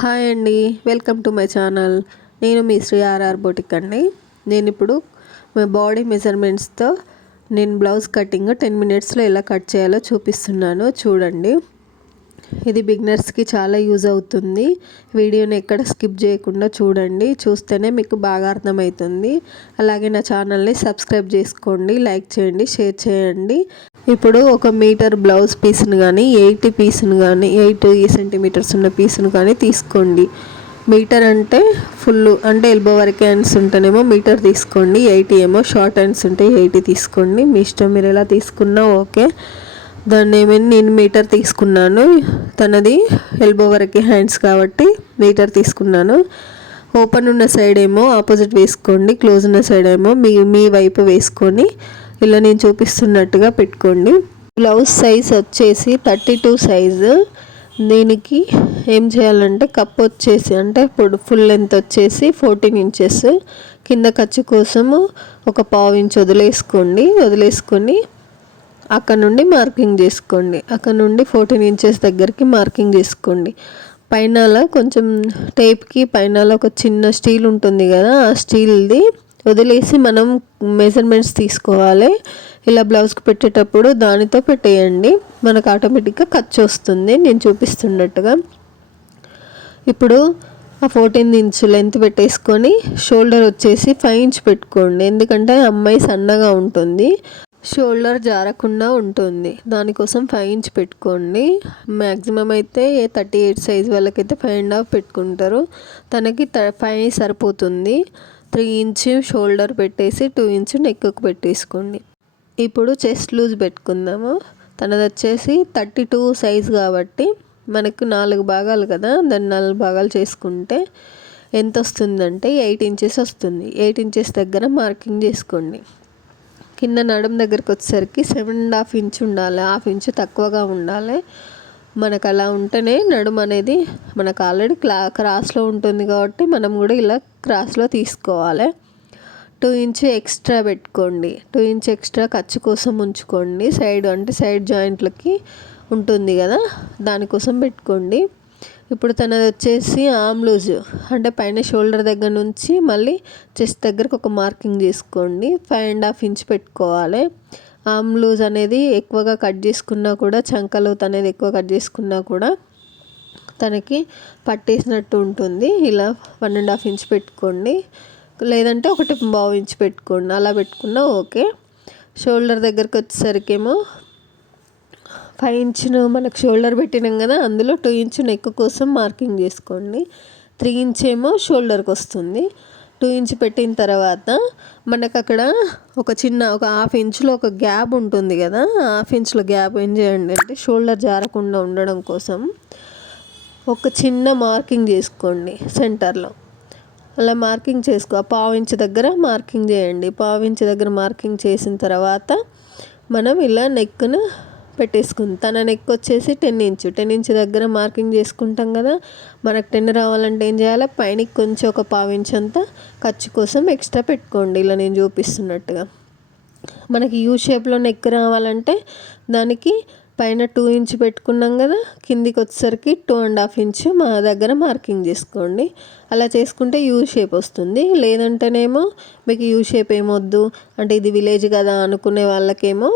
Hi అండి. Welcome to my channel. నేను మీ శ్రీ ఆర్ఆర్ బోటిక్ అండి. నేను ఇప్పుడు మా బాడీ మెజర్మెంట్స్తో నేను బ్లౌజ్ కటింగ్ టెన్ మినిట్స్లో ఎలా కట్ చేయాలో చూపిస్తున్నాను. చూడండి. ఇది బిగినర్స్కి చాలా యూజ్ అవుతుంది. వీడియోని ఎక్కడ స్కిప్ చేయకుండా చూడండి. చూస్తేనే మీకు బాగా అర్థమవుతుంది. అలాగే నా ఛానల్ని సబ్స్క్రైబ్ చేసుకోండి. లైక్ చేయండి షేర్ చేయండి. ఇప్పుడు ఒక మీటర్ బ్లౌజ్ పీస్ని కానీ ఎయిట్ పీస్ని కానీ ఎయిట్ సెంటీమీటర్స్ ఉన్న పీస్ను కానీ తీసుకోండి. మీటర్ అంటే ఫుల్ అంటే ఎల్బో వరకు హ్యాండ్స్ ఉంటేనేమో మీటర్ తీసుకోండి. ఎయిటీ ఏమో షార్ట్ హ్యాండ్స్ ఉంటే ఎయిటీ తీసుకోండి. మీ ఇష్టం మీరు ఎలా తీసుకున్నా ఓకే. దాన్ని ఏమైనా నేను మీటర్ తీసుకున్నాను. తనది ఎల్బో వరకు హ్యాండ్స్ కాబట్టి మీటర్ తీసుకున్నాను. ఓపెన్ ఉన్న సైడ్ ఏమో ఆపోజిట్ వేసుకోండి. క్లోజ్ ఉన్న సైడ్ ఏమో మీ మీ వైపు వేసుకొని ఇలా నేను చూపిస్తున్నట్టుగా పెట్టుకోండి. బ్లౌజ్ సైజ్ వచ్చేసి థర్టీ టూ సైజు. దీనికి ఏం చేయాలంటే కప్ వచ్చేసి అంటే ఇప్పుడు ఫుల్ లెంత్ వచ్చేసి ఫోర్టీన్ ఇంచెస్. కింద ఖర్చు కోసము ఒక పావు ఇంచ్ వదిలేసుకోండి. వదిలేసుకొని అక్కడ నుండి మార్కింగ్ చేసుకోండి. అక్కడ నుండి ఫోర్టీన్ ఇంచెస్ దగ్గరికి మార్కింగ్ చేసుకోండి. పైన కొంచెం టేప్కి పైన ఒక చిన్న స్టీల్ ఉంటుంది కదా ఆ స్టీల్ది వదిలేసి మనం మెజర్మెంట్స్ తీసుకోవాలి. ఇలా బ్లౌజ్కి పెట్టేటప్పుడు దానితో పెట్టేయండి. మనకు ఆటోమేటిక్గా ఖర్చు వస్తుంది నేను చూపిస్తున్నట్టుగా. ఇప్పుడు ఆ ఫోర్టీన్ ఇంచ్ లెంత్ పెట్టేసుకొని షోల్డర్ వచ్చేసి ఫైవ్ ఇంచ్ పెట్టుకోండి. ఎందుకంటే అమ్మాయి సన్నగా ఉంటుంది. షోల్డర్ జారకుండా ఉంటుంది. దానికోసం ఫైవ్ ఇంచ్ పెట్టుకోండి. మ్యాక్సిమం అయితే థర్టీ ఎయిట్ సైజ్ వాళ్ళకైతే ఫైవ్ అండ్ హాఫ్ పెట్టుకుంటారు. తనకి ఫైవ్ సరిపోతుంది. త్రీ ఇంచ్ షోల్డర్ పెట్టేసి టూ ఇంచ్ నెక్కు పెట్టేసుకోండి. ఇప్పుడు చెస్ట్ లూజ్ పెట్టుకుందాము. తనది వచ్చేసి థర్టీ టూ సైజ్ కాబట్టి మనకు నాలుగు భాగాలు కదా దాన్ని నాలుగు భాగాలు చేసుకుంటే ఎంత వస్తుందంటే ఎయిట్ ఇంచెస్ వస్తుంది. ఎయిట్ ఇంచెస్ దగ్గర మార్కింగ్ చేసుకోండి. కింద నడుం దగ్గరకు వచ్చేసరికి సెవెన్ అండ్ హాఫ్ ఇంచ్ ఉండాలి. హాఫ్ ఇంచ్ తక్కువగా ఉండాలి. మనకు అలా ఉంటేనే నడుము అనేది మనకు ఆల్రెడీ క్లా క్రాస్లో ఉంటుంది కాబట్టి మనం కూడా ఇలా క్రాస్లో తీసుకోవాలి. టూ ఇంచ్ ఎక్స్ట్రా పెట్టుకోండి. టూ ఇంచ్ ఎక్స్ట్రా ఖర్చు కోసం ఉంచుకోండి. సైడ్ అంటే సైడ్ జాయింట్లకి ఉంటుంది కదా దానికోసం పెట్టుకోండి. ఇప్పుడు తనది వచ్చేసి ఆమ్ లూజ్ అంటే పైన షోల్డర్ దగ్గర నుంచి మళ్ళీ చెస్ట్ దగ్గరకు ఒక మార్కింగ్ చేసుకోండి ఫైవ్ అండ్ హాఫ్ ఇంచ్ పెట్టుకోవాలి. ఆమ్ లూజ్ అనేది ఎక్కువగా కట్ చేసుకున్నా కూడా చంకలూత్ అనేది ఎక్కువ కట్ చేసుకున్నా కూడా తనకి పట్టేసినట్టు ఉంటుంది. ఇలా వన్ అండ్ హాఫ్ ఇంచ్ పెట్టుకోండి. లేదంటే ఒకటి బావు ఇంచ్ పెట్టుకోండి. అలా పెట్టుకున్నా ఓకే. షోల్డర్ దగ్గరకు వచ్చేసరికేమో ఫైవ్ ఇంచ్ను మనకు షోల్డర్ పెట్టినాం కదా అందులో టూ ఇంచ్ నెక్ కోసం మార్కింగ్ చేసుకోండి. త్రీ ఇంచ్ ఏమో షోల్డర్కి వస్తుంది. టూ ఇంచ్ పెట్టిన తర్వాత మనకు అక్కడ ఒక చిన్న ఒక హాఫ్ ఇంచ్లో ఒక గ్యాప్ ఉంటుంది కదా హాఫ్ ఇంచ్లో గ్యాప్ ఏం చేయండి అంటే షోల్డర్ జారకుండా ఉండడం కోసం ఒక చిన్న మార్కింగ్ చేసుకోండి సెంటర్లో. అలా మార్కింగ్ చేసుకో పావు ఇంచ్ దగ్గర మార్కింగ్ చేయండి. పావు ఇంచ్ దగ్గర మార్కింగ్ చేసిన తర్వాత మనం ఇలా నెక్ను పెట్టేసుకుంది. తన నెక్ వచ్చేసి టెన్ ఇంచ్ టెన్ ఇంచ్ దగ్గర మార్కింగ్ చేసుకుంటాం కదా మనకు టెన్ రావాలంటే ఏం చేయాలి? పైన కొంచెం ఒక పావు అంతా ఖర్చు కోసం ఎక్స్ట్రా పెట్టుకోండి. ఇలా నేను చూపిస్తున్నట్టుగా. మనకి యూ షేప్లో నెక్ రావాలంటే దానికి పైన టూ ఇంచ్ పెట్టుకున్నాం కదా కిందికి వచ్చేసరికి టూ అండ్ హాఫ్ ఇంచ్ మా దగ్గర మార్కింగ్ చేసుకోండి. అలా చేసుకుంటే యూ షేప్ వస్తుంది. లేదంటేనేమో మీకు యూ షేప్ ఏమొద్దు అంటే ఇది విలేజ్ కదా అనుకునే వాళ్ళకేమో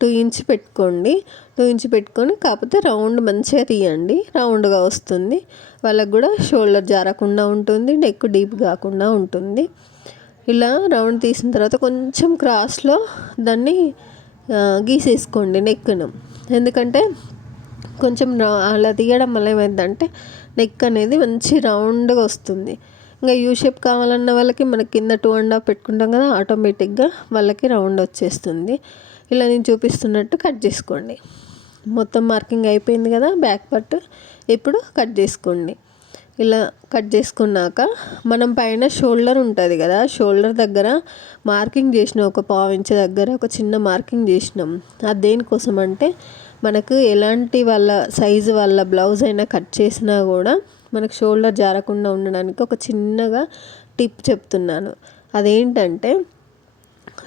టూ ఇంచ్ పెట్టుకోండి. టూ ఇంచ్ పెట్టుకొని కాకపోతే రౌండ్ మంచిగా తీయండి. రౌండ్గా వస్తుంది. వాళ్ళకు కూడా షోల్డర్ జారకుండా ఉంటుంది నెక్ డీప్ కాకుండా ఉంటుంది. ఇలా రౌండ్ తీసిన తర్వాత కొంచెం క్రాస్లో దాన్ని గీసేసుకోండి నెక్ను. ఎందుకంటే కొంచెం అలా తీయడం వల్ల ఏమైందంటే నెక్ అనేది మంచి రౌండ్గా వస్తుంది. ఇంకా యూ షేప్ కావాలన్న వాళ్ళకి మనకి కింద టూ అండ్ హాఫ్ పెట్టుకుంటాం కదా ఆటోమేటిక్గా వాళ్ళకి రౌండ్ వచ్చేస్తుంది. ఇలా నేను చూపిస్తున్నట్టు కట్ చేసుకోండి. మొత్తం మార్కింగ్ అయిపోయింది కదా బ్యాక్ పట్టు ఇప్పుడు కట్ చేసుకోండి. ఇలా కట్ చేసుకున్నాక మనం పైన షోల్డర్ ఉంటుంది కదా షోల్డర్ దగ్గర మార్కింగ్ చేసిన ఒక పావు ఇంచ్ దగ్గర ఒక చిన్న మార్కింగ్ చేసినాం. అది దేనికోసం అంటే మనకు ఎలాంటి వాళ్ళ సైజు వాళ్ళ బ్లౌజ్ అయినా కట్ చేసినా కూడా మనకు షోల్డర్ జారకుండా ఉండడానికి ఒక చిన్నగా టిప్ చెప్తున్నాను. అదేంటంటే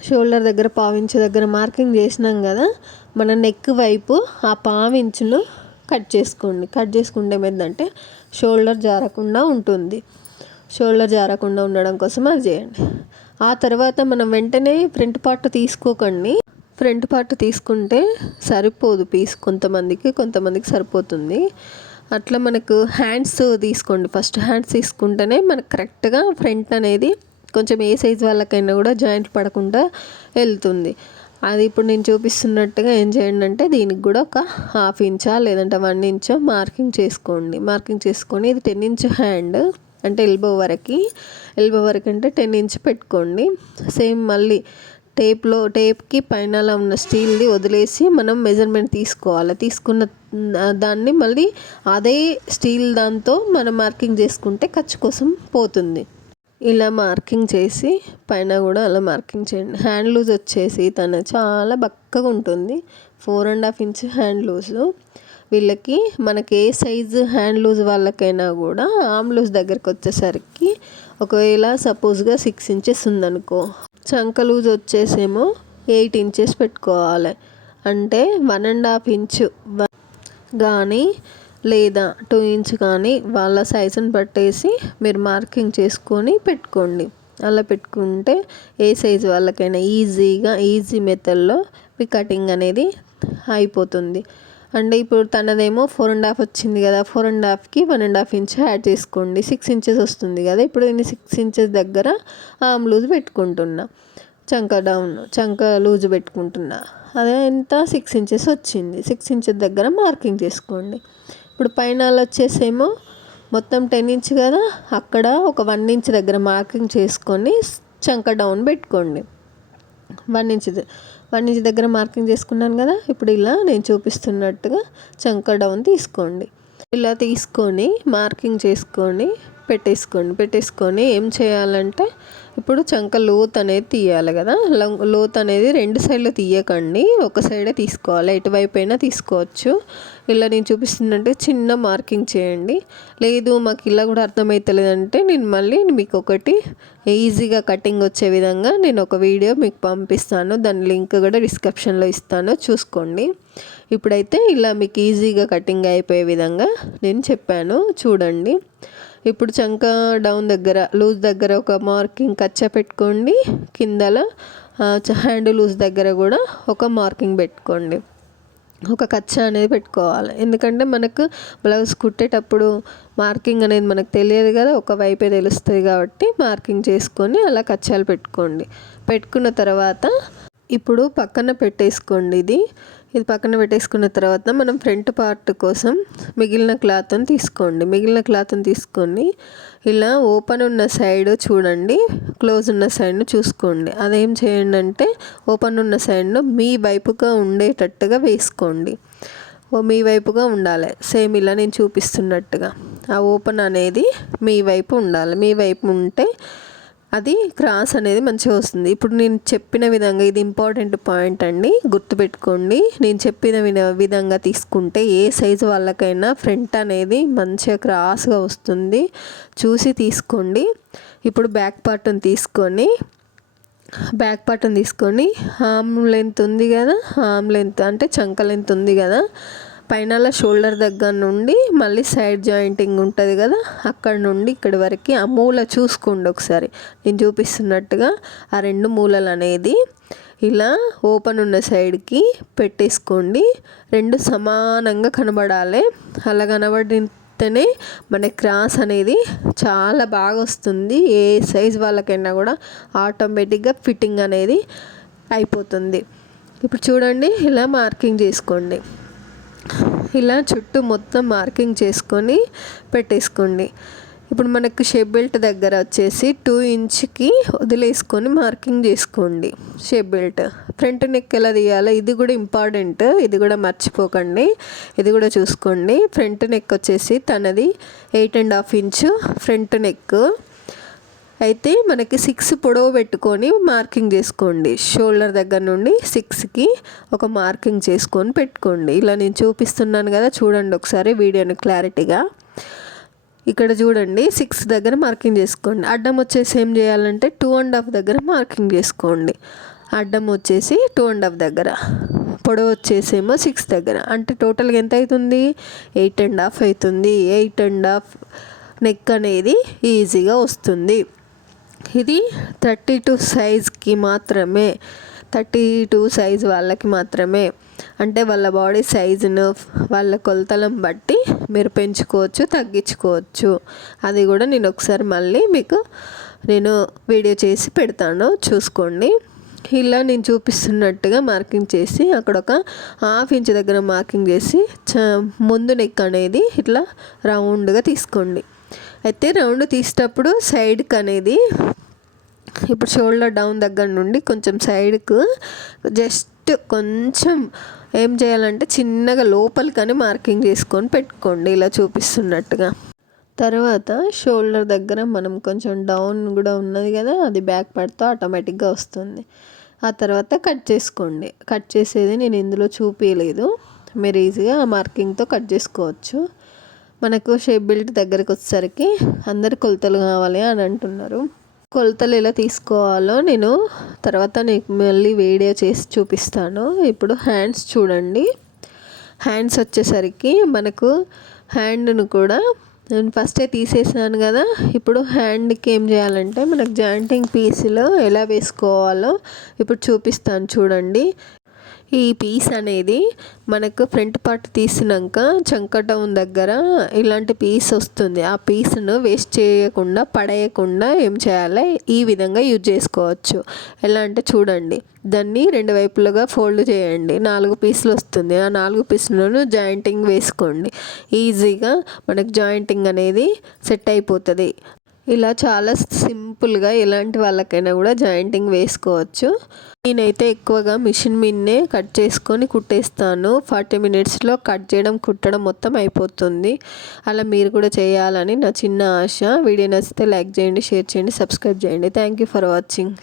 షోల్డర్ దగ్గర పావించు దగ్గర మార్కింగ్ చేసినాం కదా మన నెక్ వైపు ఆ పావించును కట్ చేసుకోండి. కట్ చేసుకుంటే ఏమైందంటే షోల్డర్ జారకుండా ఉంటుంది. షోల్డర్ జారకుండా ఉండడం కోసం అది చేయండి. ఆ తర్వాత మనం వెంటనే ఫ్రంట్ పార్ట్ తీసుకోకండి. ఫ్రంట్ పార్ట్ తీసుకుంటే సరిపోదు పీస్ కొంతమందికి కొంతమందికి సరిపోతుంది. అట్లా మనకు హ్యాండ్స్ తీసుకోండి. ఫస్ట్ హ్యాండ్స్ తీసుకుంటేనే మనకు కరెక్ట్గా ఫ్రంట్ అనేది కొంచెం ఏ సైజ్ వాళ్ళకైనా కూడా జాయింట్ పడకుండా వెళ్తుంది. అది ఇప్పుడు నేను చూపిస్తున్నట్టుగా ఏం చేయండి అంటే దీనికి కూడా ఒక హాఫ్ ఇంచా లేదంటే వన్ ఇంచో మార్కింగ్ చేసుకోండి. మార్కింగ్ చేసుకొని ఇది టెన్ ఇంచ్ హ్యాండ్ అంటే ఎల్బో వరకు. ఎల్బో వరకు అంటే టెన్ ఇంచ్ పెట్టుకోండి. సేమ్ మళ్ళీ టేప్లో టేప్కి పైన ఉన్న స్టీల్ది వదిలేసి మనం మెజర్మెంట్ తీసుకోవాలి. తీసుకున్న దాన్ని మళ్ళీ అదే స్టీల్ దాంతో మనం మార్కింగ్ చేసుకుంటే ఖర్చు కోసం పోతుంది. ఇలా మార్కింగ్ చేసి పైన కూడా అలా మార్కింగ్ చేయండి. హ్యాండ్ లూజ్ వచ్చేసి తన చాలా బక్కగా ఉంటుంది. Four and half inch hand loose. వీళ్ళకి మనకి ఏ సైజు హ్యాండ్ లూజ్ వాళ్ళకైనా కూడా ఆమ్ లూజ్ దగ్గరికి వచ్చేసరికి ఒకవేళ సపోజ్గా సిక్స్ ఇంచెస్ ఉందనుకో చంక లూజ్ వచ్చేసేమో ఎయిట్ ఇంచెస్ పెట్టుకోవాలి. అంటే వన్ అండ్ హాఫ్ ఇంచు. కానీ లేదా టూ ఇంచ్ కానీ వాళ్ళ సైజుని పట్టేసి మీరు మార్కింగ్ చేసుకొని పెట్టుకోండి. అలా పెట్టుకుంటే ఏ సైజు వాళ్ళకైనా ఈజీగా ఈజీ మెథడ్లో మీ కటింగ్ అనేది అయిపోతుంది. అంటే ఇప్పుడు తనదేమో ఫోర్ అండ్ హాఫ్ వచ్చింది కదా four and హాఫ్కి one and half inch add చేసుకోండి. సిక్స్ ఇంచెస్ వస్తుంది కదా ఇప్పుడు నేను సిక్స్ ఇంచెస్ దగ్గర ఆమ్ లూజ్ పెట్టుకుంటున్నా. చంక డౌన్ చంక లూజ్ పెట్టుకుంటున్నా. అదే ఎంత సిక్స్ ఇంచెస్ వచ్చింది. సిక్స్ ఇంచెస్ దగ్గర మార్కింగ్ చేసుకోండి. ఇప్పుడు పైన వచ్చేసేమో మొత్తం టెన్ ఇంచ్ కదా అక్కడ ఒక వన్ ఇంచ్ దగ్గర మార్కింగ్ చేసుకొని చంక డౌన్ పెట్టుకోండి. వన్ ఇంచ్ వన్ ఇంచ్ దగ్గర మార్కింగ్ చేసుకున్నాను కదా ఇప్పుడు ఇలా నేను చూపిస్తున్నట్టుగా చంక డౌన్ తీసుకోండి. ఇలా తీసుకొని మార్కింగ్ చేసుకొని పెట్టేసుకోండి పెట్టేసుకొని ఏం చేయాలంటే ఇప్పుడు చంక లోత్ అనేది తీయాలి కదా. లోత్ అనేది రెండు సైడ్లు తీయకండి. ఒక సైడే తీసుకోవాలి. ఎటువైపు అయినా తీసుకోవచ్చు. ఇలా నేను చూపిస్తున్నట్టు చిన్న మార్కింగ్ చేయండి. లేదు మాకు ఇలా కూడా అర్థమవుతలేదంటే నేను మళ్ళీ మీకు ఒకటి ఈజీగా కటింగ్ వచ్చే విధంగా నేను ఒక వీడియో మీకు పంపిస్తాను. దాని లింక్ కూడా డిస్క్రిప్షన్లో ఇస్తాను. చూసుకోండి. ఇప్పుడైతే ఇలా మీకు ఈజీగా కటింగ్ అయిపోయే విధంగా నేను చెప్పాను. చూడండి. ఇప్పుడు చంక డౌన్ దగ్గర లూజ్ దగ్గర ఒక మార్కింగ్ కచ్చ పెట్టుకోండి. కిందల హ్యాండ్ లూజ్ దగ్గర కూడా ఒక మార్కింగ్ పెట్టుకోండి. ఒక కచ్చ అనేది పెట్టుకోవాలి. ఎందుకంటే మనకు బ్లౌజ్ కుట్టేటప్పుడు మార్కింగ్ అనేది మనకు తెలియదు కదా ఒక వైపే తెలుస్తుంది కాబట్టి మార్కింగ్ చేసుకొని అలా కచ్చాలు పెట్టుకోండి. పెట్టుకున్న తర్వాత ఇప్పుడు పక్కన పెట్టేసుకోండి ఇది. ఇది పక్కన పెట్టేసుకున్న తర్వాత మనం ఫ్రంట్ పార్ట్ కోసం మిగిలిన క్లాత్ని తీసుకోండి. మిగిలిన క్లాత్ని తీసుకొని ఇలా ఓపెన్ ఉన్న సైడ్ చూడండి. క్లోజ్ ఉన్న సైడ్ను చూసుకోండి. అదేం చేయండి అంటే ఓపెన్ ఉన్న సైడ్ను మీ వైపుగా ఉండేటట్టుగా వేసుకోండి. మీ వైపుగా ఉండాలి. సేమ్ ఇలా నేను చూపిస్తున్నట్టుగా. ఆ ఓపెన్ అనేది మీ వైపు ఉండాలి. మీ వైపు ఉంటే అది క్రాస్ అనేది మంచిగా వస్తుంది. ఇప్పుడు నేను చెప్పిన విధంగా ఇది ఇంపార్టెంట్ పాయింట్ అండి. గుర్తుపెట్టుకోండి. నేను చెప్పిన విధంగా తీసుకుంటే ఏ సైజు వాళ్ళకైనా ఫ్రంట్ అనేది మంచిగా క్రాస్గా వస్తుంది. చూసి తీసుకోండి. ఇప్పుడు బ్యాక్ పార్ట్ని తీసుకొని బ్యాక్ పార్ట్ని తీసుకొని హామ్ లెంత్ ఉంది కదా హామ్ లెంత్ అంటే చంక లెంత్ ఉంది కదా పైన షోల్డర్ దగ్గర నుండి మళ్ళీ సైడ్ జాయింటింగ్ ఉంటుంది కదా అక్కడ నుండి ఇక్కడి వరకు ఆ మూల చూసుకోండి ఒకసారి. నేను చూపిస్తున్నట్టుగా ఆ రెండు మూలలు అనేది ఇలా ఓపెన్ ఉన్న సైడ్కి పెట్టేసుకోండి. రెండు సమానంగా కనబడాలి. అలా కనబడితేనే మన క్రాస్ అనేది చాలా బాగా వస్తుంది. ఏ సైజ్ వాళ్ళకైనా కూడా ఆటోమేటిక్గా ఫిట్టింగ్ అనేది అయిపోతుంది. ఇప్పుడు చూడండి ఇలా మార్కింగ్ చేసుకోండి. ఇలా చుట్టూ మొత్తం మార్కింగ్ చేసుకొని పెట్టేసుకోండి. ఇప్పుడు మనకు షేప్ బెల్ట్ దగ్గర వచ్చేసి టూ ఇంచ్కి వదిలేసుకొని మార్కింగ్ చేసుకోండి షేప్ బెల్ట్. ఫ్రంట్ నెక్ ఎలా తీయాలో ఇది కూడా ఇంపార్టెంట్. ఇది కూడా మర్చిపోకండి. ఇది కూడా చూసుకోండి. ఫ్రంట్ నెక్ వచ్చేసి తనది eight and half inch front neck. అయితే మనకి సిక్స్ పొడవు పెట్టుకొని మార్కింగ్ చేసుకోండి. షోల్డర్ దగ్గర నుండి సిక్స్కి ఒక మార్కింగ్ చేసుకొని పెట్టుకోండి. ఇలా నేను చూపిస్తున్నాను కదా చూడండి ఒకసారి వీడియోని క్లారిటీగా. ఇక్కడ చూడండి సిక్స్ దగ్గర మార్కింగ్ చేసుకోండి. అడ్డం వచ్చేసి ఏం చేయాలంటే టూ అండ్ హాఫ్ దగ్గర మార్కింగ్ చేసుకోండి. అడ్డం వచ్చేసి టూ అండ్ హాఫ్ దగ్గర. పొడవు వచ్చేసేమో సిక్స్ దగ్గర. అంటే టోటల్గా ఎంత అవుతుంది? ఎయిట్ అండ్ హాఫ్ అవుతుంది. ఎయిట్ అండ్ హాఫ్ నెక్ అనేది ఈజీగా వస్తుంది. ఇది థర్టీ టూ సైజ్కి మాత్రమే థర్టీ టూ సైజ్ వాళ్ళకి మాత్రమే. అంటే వాళ్ళ బాడీ సైజును వాళ్ళ కొలతలను బట్టి మీరు పెంచుకోవచ్చు తగ్గించుకోవచ్చు. అది కూడా నేను ఒకసారి మళ్ళీ మీకు నేను వీడియో చేసి పెడతాను చూసుకోండి. ఇలా నేను చూపిస్తున్నట్టుగా మార్కింగ్ చేసి అక్కడ ఒక హాఫ్ ఇంచ్ దగ్గర మార్కింగ్ చేసి చ ముందు నెక్ అనేది ఇట్లా రౌండ్గా తీసుకోండి. అయితే రౌండ్ తీసేటప్పుడు సైడ్కి అనేది ఇప్పుడు షోల్డర్ డౌన్ దగ్గర నుండి కొంచెం సైడ్కు జస్ట్ కొంచెం ఏం చేయాలంటే చిన్నగా లోపలికని మార్కింగ్ చేసుకొని పెట్టుకోండి ఇలా చూపిస్తున్నట్టుగా. తర్వాత షోల్డర్ దగ్గర మనం కొంచెం డౌన్ కూడా ఉన్నది కదా అది బ్యాక్ పార్ట్తో ఆటోమేటిక్గా వస్తుంది. ఆ తర్వాత కట్ చేసుకోండి. కట్ చేసేది నేను ఇందులో చూపించలేదు మీరు ఈజీగా ఆ మార్కింగ్తో కట్ చేసుకోవచ్చు. మనకు షేప్ బెల్ట్ దగ్గరకు వచ్చేసరికి అందరు కొలతలు కావాలి అని అంటున్నారు. కొలతలు ఎలా తీసుకోవాలో నేను తర్వాత నీకు మళ్ళీ వీడియో చేసి చూపిస్తాను. ఇప్పుడు హ్యాండ్స్ చూడండి. హ్యాండ్స్ వచ్చేసరికి మనకు హ్యాండ్ను కూడా నేను ఫస్టే తీసేసాను కదా ఇప్పుడు హ్యాండ్కి ఏం చేయాలంటే మనకు జాయింటింగ్ పీస్లో ఎలా వేసుకోవాలో ఇప్పుడు చూపిస్తాను చూడండి. ఈ పీస్ అనేది మనకు ఫ్రంట్ పార్ట్ తీసినాక చంకటం దగ్గర ఇలాంటి పీస్ వస్తుంది. ఆ పీస్ను వేస్ట్ చేయకుండా పడేయకుండా ఏం చేయాలి? ఈ విధంగా యూజ్ చేసుకోవచ్చు. ఎలా అంటే చూడండి. దాన్ని రెండు వైపులుగా ఫోల్డ్ చేయండి. నాలుగు పీసులు వస్తుంది. ఆ నాలుగు పీసులను జాయింటింగ్ వేసుకోండి. ఈజీగా మనకు జాయింటింగ్ అనేది సెట్ అయిపోతుంది. ఇలా చాలా సింపుల్గా ఎలాంటి వాళ్ళకైనా కూడా జాయింటింగ్ వేసుకోవచ్చు. నేనైతే ఎక్కువగా మిషన్ మీన్నే కట్ చేసుకొని కుట్టేస్తాను. ఫార్టీ మినిట్స్లో కట్ చేయడం కుట్టడం మొత్తం అయిపోతుంది. అలా మీరు కూడా చేయాలని నా చిన్న ఆశ. వీడియో నచ్చితే లైక్ చేయండి షేర్ చేయండి సబ్స్క్రైబ్ చేయండి. Thank you for watching.